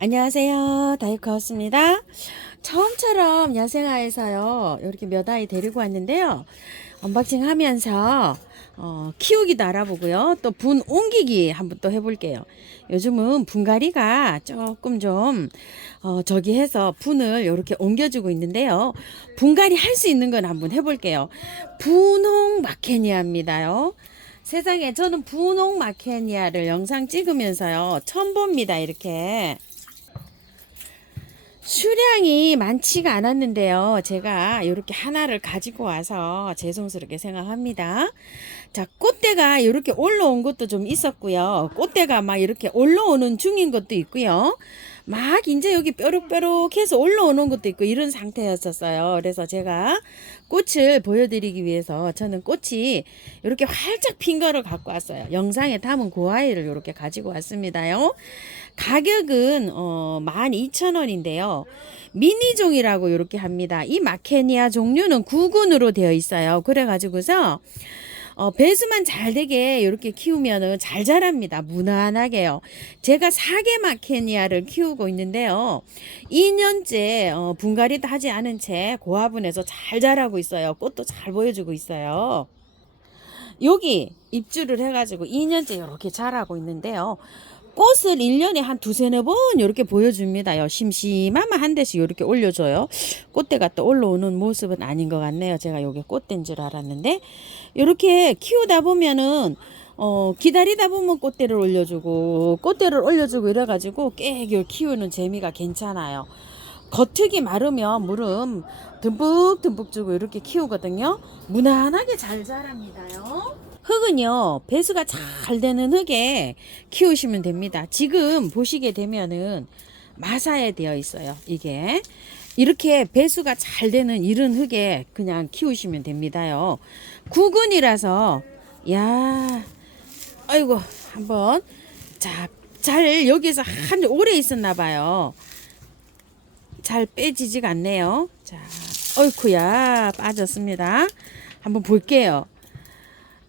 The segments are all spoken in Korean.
안녕하세요. 다이커스입니다. 처음처럼 야생화에서요 이렇게 몇 아이 데리고 왔는데요, 언박싱 하면서 키우기도 알아보고요, 또 분 옮기기 한번 또 해볼게요. 요즘은 분갈이가 조금 좀 저기 해서 분을 이렇게 옮겨주고 있는데요, 분갈이 할 수 있는 건 한번 해볼게요. 분홍 마케니아입니다요. 세상에, 저는 분홍 마케니아를 영상 찍으면서요 처음 봅니다. 이렇게 수량이 많지가 않았는데요, 제가 이렇게 하나를 가지고 와서 죄송스럽게 생각합니다. 자, 꽃대가 이렇게 올라온 것도 좀 있었고요, 꽃대가 막 이렇게 올라오는 중인 것도 있고요, 막 이제 여기 뾰룩뾰룩해서 올라오는 것도 있고 이런 상태였었어요. 그래서 제가 꽃을 보여드리기 위해서 저는 꽃이 이렇게 활짝 핀 거를 갖고 왔어요. 영상에 담은 그 아이를 이렇게 가지고 왔습니다요. 가격은 12,000원인데요. 미니종이라고 이렇게 합니다. 이 마케니아 종류는 구근으로 되어 있어요. 그래가지고서 배수만 잘 되게 이렇게 키우면은 잘 자랍니다. 무난하게요. 제가 사계 마케니아를 키우고 있는데요, 2년째 분갈이도 하지 않은 채 고화분에서 잘 자라고 있어요. 꽃도 잘 보여주고 있어요. 여기 입주를 해가지고 2년째 이렇게 자라고 있는데요, 꽃을 1년에 한 두세네 번 이렇게 보여줍니다요. 심심하면 한 대씩 이렇게 올려줘요. 꽃대가 또 올라오는 모습은 아닌 것 같네요. 제가 요게 꽃대인 줄 알았는데, 이렇게 키우다 보면은 기다리다 보면 꽃대를 올려주고 꽃대를 올려주고 이래가지고 꽤 키우는 재미가 괜찮아요. 겉흙이 마르면 물은 듬뿍듬뿍 주고 이렇게 키우거든요. 무난하게 잘 자랍니다요. 흙은요, 배수가 잘 되는 흙에 키우시면 됩니다. 지금 보시게 되면은 마사에 되어 있어요. 이게 이렇게 배수가 잘 되는 이런 흙에 그냥 키우시면 됩니다요. 구근이라서, 야, 아이고, 한번, 자, 잘 여기서 한 오래 있었나 봐요. 잘 빼지지가 않네요. 자, 어이쿠야, 빠졌습니다. 한번 볼게요.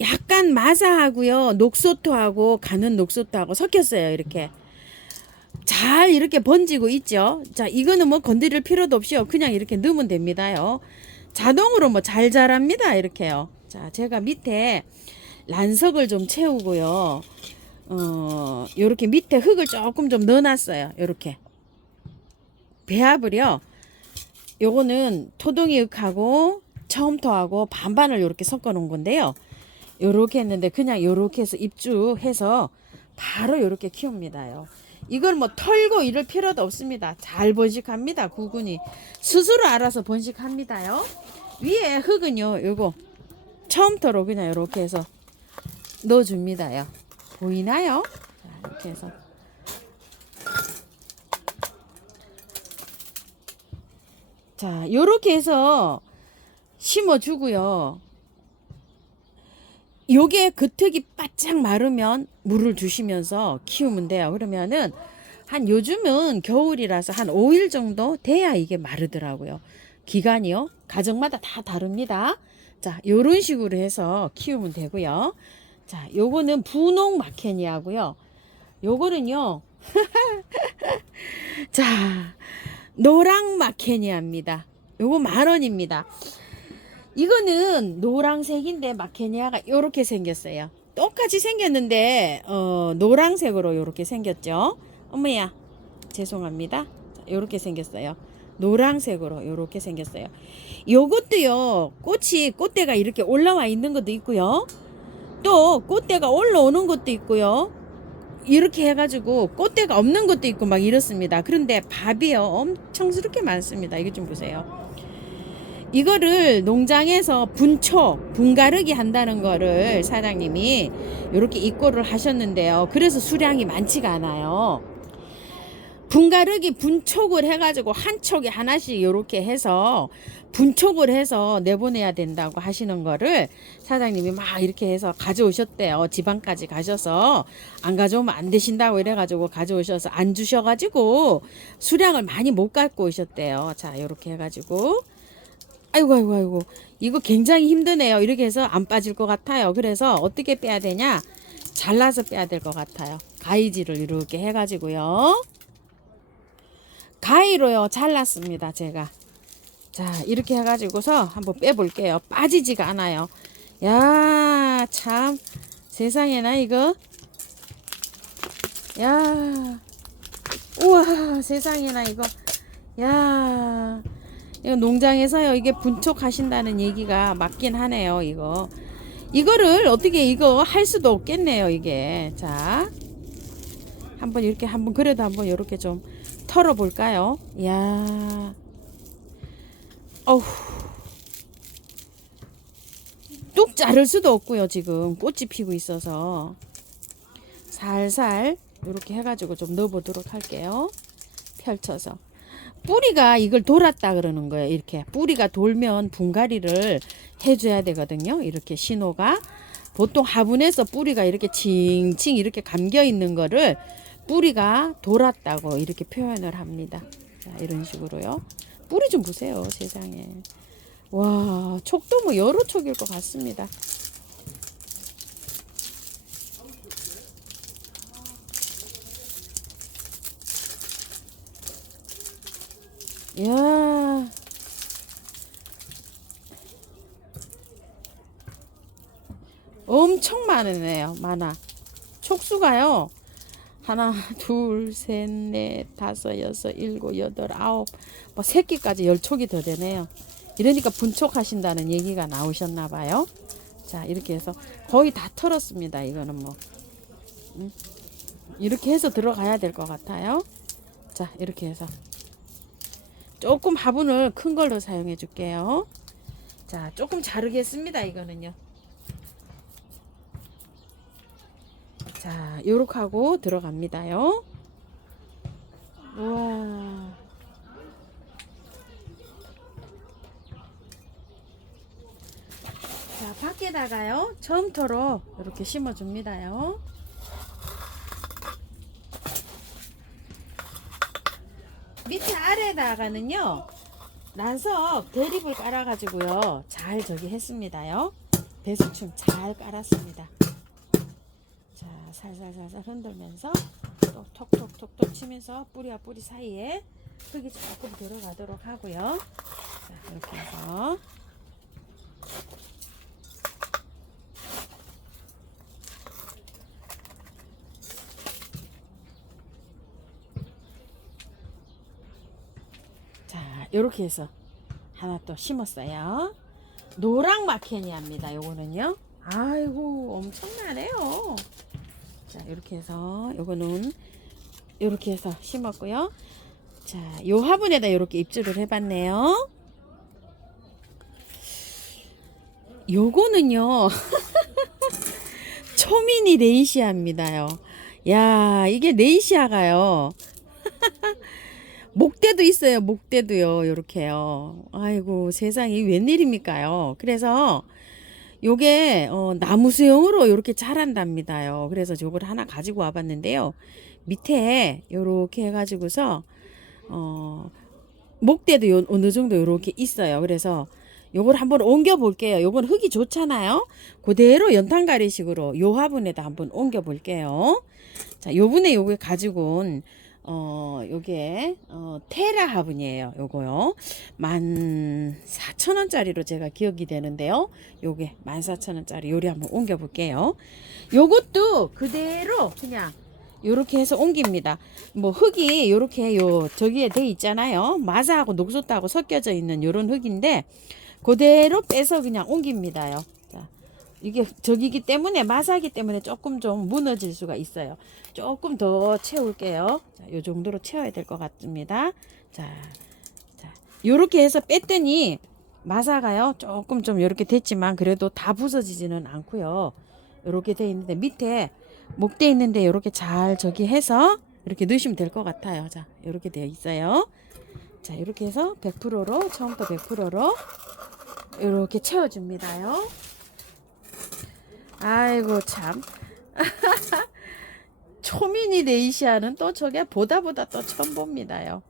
약간 마사하고요, 녹소토하고 가는 녹소토하고 섞였어요. 이렇게 잘 이렇게 번지고 있죠. 자, 이거는 뭐 건드릴 필요도 없이요, 그냥 이렇게 넣으면 됩니다요. 자동으로 뭐 잘 자랍니다. 이렇게요. 자, 제가 밑에 란석을 좀 채우고요, 요렇게 밑에 흙을 조금 좀 넣어놨어요. 요렇게 배합을요, 요거는 토동이 흙하고 처음토하고 반반을 요렇게 섞어 놓은 건데요, 요렇게 했는데 그냥 요렇게 해서 입주해서 바로 요렇게 키웁니다요. 이걸 뭐 털고 이럴 필요도 없습니다. 잘 번식합니다. 구근이 스스로 알아서 번식합니다요. 위에 흙은요, 요거 처음부터 그냥 요렇게 해서 넣어줍니다요. 보이나요? 자, 이렇게 해서, 자, 요렇게 해서 심어주고요. 요게 겉흙이 바짝 마르면 물을 주시면서 키우면 돼요. 그러면은 한, 요즘은 겨울이라서 한 5일 정도 돼야 이게 마르더라고요. 기간이요, 가정마다 다 다릅니다. 자, 요런 식으로 해서 키우면 되고요. 자, 요거는 분홍 마케니아고요. 요거는요, 자, 노랑 마케니아입니다. 요거 10,000원입니다. 이거는 노랑색인데 마케니아가 요렇게 생겼어요. 똑같이 생겼는데 노랑색으로 요렇게 생겼죠. 어머야, 죄송합니다. 요렇게 생겼어요. 노랑색으로 요렇게 생겼어요. 요것도요, 꽃이 꽃대가 이렇게 올라와 있는 것도 있고요, 또 꽃대가 올라오는 것도 있고요, 이렇게 해가지고 꽃대가 없는 것도 있고 막 이렇습니다. 그런데 밥이요 엄청스럽게 많습니다. 이거 좀 보세요. 이거를 농장에서 분가르기 한다는 거를 사장님이 이렇게 입고를 하셨는데요, 그래서 수량이 많지가 않아요. 분가르기 분촉을 해가지고 한 촉에 하나씩 이렇게 해서 분촉을 해서 내보내야 된다고 하시는 거를 사장님이 막 이렇게 해서 가져오셨대요. 지방까지 가셔서 안 가져오면 안 되신다고 이래가지고 가져오셔서 안 주셔가지고 수량을 많이 못 갖고 오셨대요. 자, 이렇게 해가지고, 아이고 아이고 아이고, 이거 굉장히 힘드네요. 이렇게 해서 안 빠질 것 같아요. 그래서 어떻게 빼야 되냐, 잘라서 빼야 될 것 같아요. 가위질을 이렇게 해가지고요. 가위로요 잘랐습니다 제가. 자 이렇게 해가지고서 한번 빼볼게요. 빠지지가 않아요. 야 참 세상에나 이거. 야 우와 세상에나 이거. 야 이거 농장에서요 이게 분촉하신다는 얘기가 맞긴 하네요. 이거를 어떻게 이거 할 수도 없겠네요 이게. 자 한번 이렇게 한번 그래도 한번 이렇게 좀 털어 볼까요? 야 어후 뚝 자를 수도 없고요 지금 꽃이 피고 있어서. 살살 이렇게 해가지고 좀 넣어보도록 할게요. 펼쳐서. 뿌리가 이걸 돌았다 그러는 거예요. 이렇게 뿌리가 돌면 분갈이를 해줘야 되거든요. 이렇게 신호가. 보통 화분에서 뿌리가 이렇게 칭칭 이렇게 감겨 있는 거를 뿌리가 돌았다고 이렇게 표현을 합니다. 자, 이런 식으로요. 뿌리 좀 보세요. 세상에. 와, 촉도 뭐 여러 촉일 것 같습니다. 이야. 엄청 많으네요. 많아. 촉수가요. 하나, 둘, 셋, 넷, 다섯, 여섯, 일곱, 여덟, 아홉, 뭐 새끼까지 10촉이 더 되네요. 이러니까 분촉하신다는 얘기가 나오셨나 봐요. 자, 이렇게 해서 거의 다 털었습니다. 이거는 뭐 이렇게 해서 들어가야 될 것 같아요. 자, 이렇게 해서 조금 화분을 큰 걸로 사용해 줄게요. 자, 조금 자르겠습니다. 이거는요. 자, 요렇게 하고 들어갑니다요. 우와. 자, 밖에다가요. 처음터로 이렇게 심어 줍니다요. 밑에 아래에다가는요. 난석 대립을 깔아가지고요. 잘 저기 했습니다요. 배수충 잘 깔았습니다. 자, 살살살살 흔들면서 또 톡톡톡톡 치면서 뿌리와 뿌리 사이에 흙이 조금 들어가도록 하고요. 자, 이렇게 해서 자, 이렇게 해서 하나 또 심었어요. 노랑 마케니아입니다. 요거는요. 아이고 엄청나네요. 자, 이렇게 해서 요거는 이렇게 해서 심었고요. 자, 요 화분에다 이렇게 입주를 해봤네요. 요거는요. 초미니 레이시아입니다요. 야, 이게 레이시아가요. 목대도 있어요. 목대도요. 요렇게요. 아이고 세상에 웬일입니까요. 그래서 요게 나무 수용으로 요렇게 자란답니다요. 그래서 요걸 하나 가지고 와봤는데요. 밑에 요렇게 해가지고서 목대도 어느 정도 요렇게 있어요. 그래서 요걸 한번 옮겨 볼게요. 요건 흙이 좋잖아요. 그대로 연탄가리식으로 요 화분에다 한번 옮겨 볼게요. 자, 요분에 요게 가지고 온 요게 테라 화분이에요. 요거요. 14,000원짜리로 제가 기억이 되는데요. 요게 14,000원짜리 요리 한번 옮겨 볼게요. 요것도 그대로 그냥 요렇게 해서 옮깁니다. 뭐 흙이 요렇게 저기에 돼 있잖아요. 마사하고 녹소하고 섞여져 있는 요런 흙인데 그대로 빼서 그냥 옮깁니다요. 자, 이게 저기기 때문에 마사기 때문에 조금 좀 무너질 수가 있어요. 조금 더 채울게요. 자, 요 정도로 채워야 될 것 같습니다. 자, 요렇게 해서 뺐더니 마사가요. 조금 좀 요렇게 됐지만 그래도 다 부서지지는 않고요. 요렇게 돼 있는데 밑에 목대 있는데 요렇게 잘 저기 해서 이렇게 넣으시면 될 것 같아요. 자, 요렇게 되어 있어요. 자, 이렇게 해서 100%로 처음부터 100%로 이렇게 채워줍니다요. 아이고 참. 초미니 레이시아는 또 저게 보다 또 처음 봅니다요.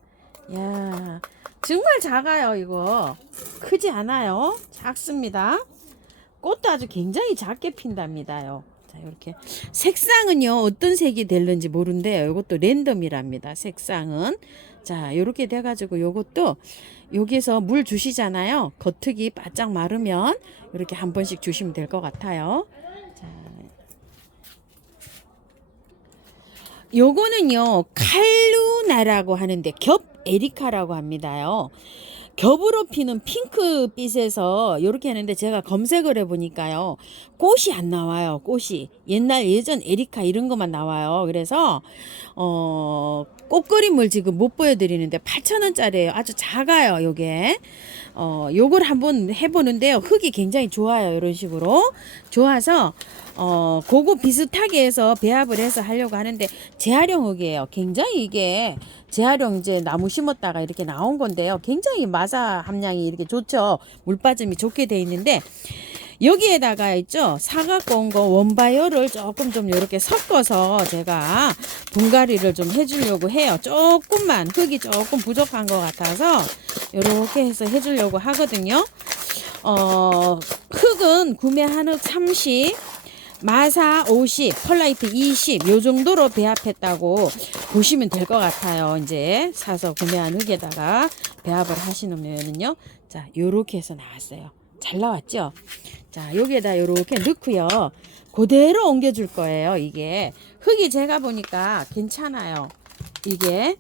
야, 정말 작아요. 이거 크지 않아요. 작습니다. 꽃도 아주 굉장히 작게 핀답니다요. 자, 자, 이렇게 색상은요 어떤 색이 될는지 모르는데요. 이것도 랜덤이랍니다. 색상은. 자, 이렇게 돼가지고 요것도 여기서 물 주시잖아요. 겉흙이 바짝 마르면 이렇게 한 번씩 주시면 될 것 같아요. 자, 요거는요 칼루나라고 하는데 겹 에리카라고 합니다요. 겹으로 피는 핑크빛에서 이렇게 하는데 제가 검색을 해보니까요 꽃이 안 나와요. 꽃이 예전 에리카 이런 것만 나와요. 그래서 꽃 그림을 지금 못 보여드리는데 8,000원짜리예요. 아주 작아요. 요게 요걸 한번 해보는데요 흙이 굉장히 좋아요. 이런 식으로 좋아서 그거 비슷하게 해서 배합을 해서 하려고 하는데 재활용 흙이에요. 굉장히 이게 재활용 이제 나무 심었다가 이렇게 나온 건데요. 굉장히 마사 함량이 이렇게 좋죠. 물 빠짐이 좋게 돼 있는데 여기에다가 있죠. 사갖고 온 거 원바이오를 조금 좀 이렇게 섞어서 제가 분갈이를 좀 해주려고 해요. 조금만 흙이 조금 부족한 것 같아서 이렇게 해서 해주려고 하거든요. 흙은 구매한 흙 30, 마사 50, 펄라이트 20, 요 정도로 배합했다고 보시면 될 것 같아요. 이제 사서 구매한 흙에다가 배합을 하시면은요. 자, 요렇게 해서 나왔어요. 잘 나왔죠? 자, 여기에다 요렇게 넣고요. 그대로 옮겨줄 거예요. 이게 흙이 제가 보니까 괜찮아요. 이게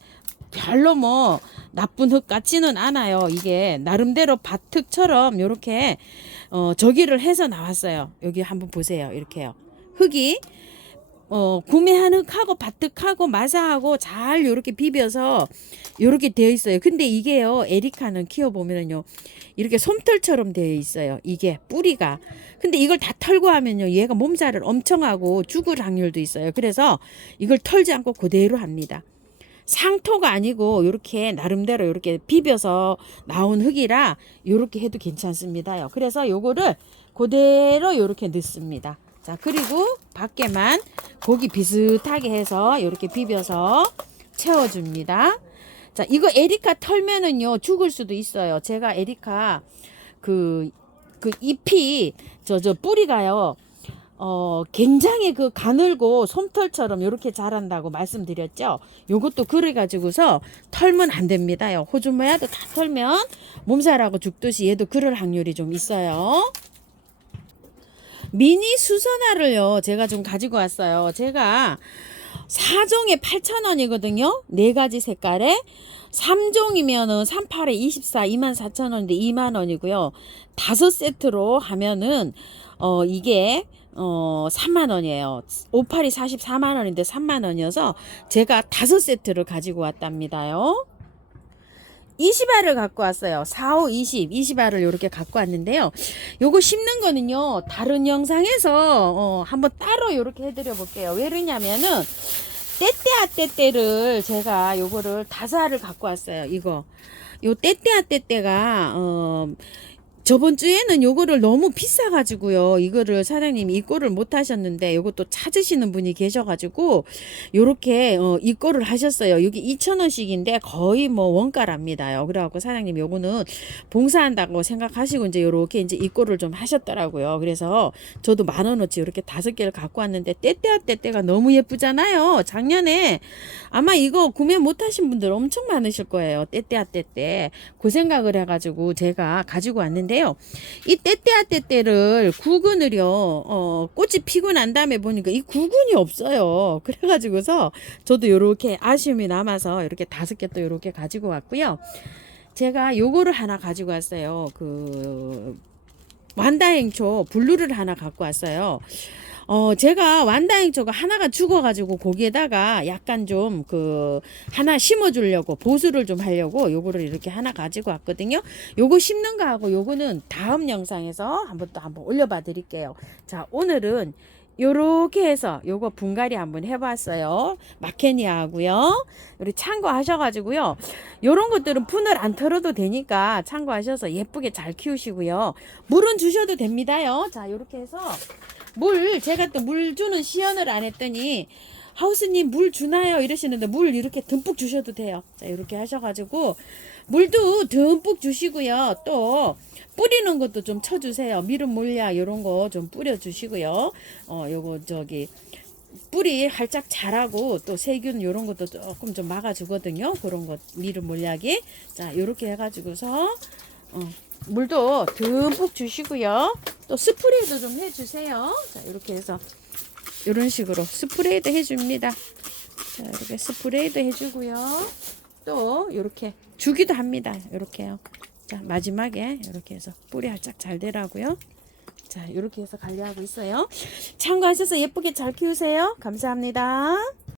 별로 뭐 나쁜 흙 같지는 않아요. 이게 나름대로 밭흙처럼 요렇게 저기를 해서 나왔어요. 여기 한번 보세요. 이렇게요. 흙이 구매한 흙하고 밭흙하고 마사하고 잘 요렇게 비벼서 요렇게 되어 있어요. 근데 이게요 에리카는 키워보면은요 이렇게 솜털처럼 되어 있어요. 이게 뿌리가. 근데 이걸 다 털고 하면요 얘가 몸살을 엄청 하고 죽을 확률도 있어요. 그래서 이걸 털지 않고 그대로 합니다. 상토가 아니고 이렇게 나름대로 이렇게 비벼서 나온 흙이라 이렇게 해도 괜찮습니다요. 그래서 요거를 그대로 이렇게 넣습니다. 자, 그리고 밖에만 고기 비슷하게 해서 이렇게 비벼서 채워줍니다. 자, 이거 에리카 털면은요 죽을 수도 있어요. 제가 에리카 그 잎이 저 뿌리가요 굉장히 그 가늘고 솜털처럼 이렇게 자란다고 말씀드렸죠. 요것도 그래 가지고서 털면 안 됩니다요. 호주머야도 다 털면 몸살하고 죽듯이 얘도 그럴 확률이 좀 있어요. 미니 수선화를요 제가 좀 가지고 왔어요. 제가 4종에 8,000원이거든요. 4가지 색깔에 3종이면은 38에 24 24,000원인데 2만원이고요. 5세트로 하면은 이게 3만원이에요. 58이 44만원인데 3만원이어서 제가 5세트를 가지고 왔답니다요. 20알을 갖고 왔어요. 4, 5, 20알을 이렇게 갖고 왔는데요. 요거 심는 거는요, 다른 영상에서 한번 따로 이렇게 해드려 볼게요. 왜 그러냐면은, 떼떼아떼떼를 제가 요거를 5알을 갖고 왔어요. 이거. 요 떼떼아떼떼가, 저번 주에는 요거를 너무 비싸가지고요. 이거를 사장님이 입고를 못 하셨는데 요것도 찾으시는 분이 계셔가지고 요렇게 입고를 하셨어요. 여기 2,000원씩인데 거의 뭐 원가랍니다요. 그래갖고 사장님 요거는 봉사한다고 생각하시고 이제 요렇게 이제 입고를 좀 하셨더라고요. 그래서 저도 10,000원어치 이렇게 5개를 갖고 왔는데 떼떼가 너무 예쁘잖아요. 작년에 아마 이거 구매 못 하신 분들 엄청 많으실 거예요. 떼떼 그 생각을 해가지고 제가 가지고 왔는데 이 떼떼를 구근을요 꽃이 피고 난 다음에 보니까 이 구근이 없어요. 그래가지고서 저도 요렇게 아쉬움이 남아서 이렇게 5개 또 요렇게 가지고 왔고요. 제가 요거를 하나 가지고 왔어요. 그 완다행초 블루를 하나 갖고 왔어요. 제가 완다행초가 하나가 죽어가지고 거기에다가 약간 좀 하나 심어주려고 보수를 좀 하려고 요거를 이렇게 하나 가지고 왔거든요. 요거 심는 거하고 요거는 다음 영상에서 한번 올려봐 드릴게요. 자, 오늘은 요렇게 해서 요거 분갈이 한번 해봤어요. 마케니아하고요. 우리 참고하셔가지고요. 요런 것들은 분을 안 털어도 되니까 참고하셔서 예쁘게 잘 키우시고요. 물은 주셔도 됩니다요. 자, 요렇게 해서 제가 또 물 주는 시연을 안 했더니 하우스님 물 주나요? 이러시는데 물 이렇게 듬뿍 주셔도 돼요. 자, 이렇게 하셔가지고 물도 듬뿍 주시고요. 또 뿌리는 것도 좀 쳐주세요. 미름 몰약 이런 거 좀 뿌려주시고요. 요거 저기 뿌리 활짝 자라고 또 세균 요런 것도 조금 좀 막아주거든요. 그런 것 미름 몰약이. 자, 요렇게 해가지고서 물도 듬뿍 주시고요. 또 스프레이도 좀 해주세요. 자, 이렇게 해서 이런 식으로 스프레이도 해줍니다. 자, 이렇게 스프레이도 해주고요. 또 이렇게 주기도 합니다. 이렇게요. 자, 마지막에 이렇게 해서 뿌리 활짝 잘 되라고요. 자, 이렇게 해서 관리하고 있어요. 참고하셔서 예쁘게 잘 키우세요. 감사합니다.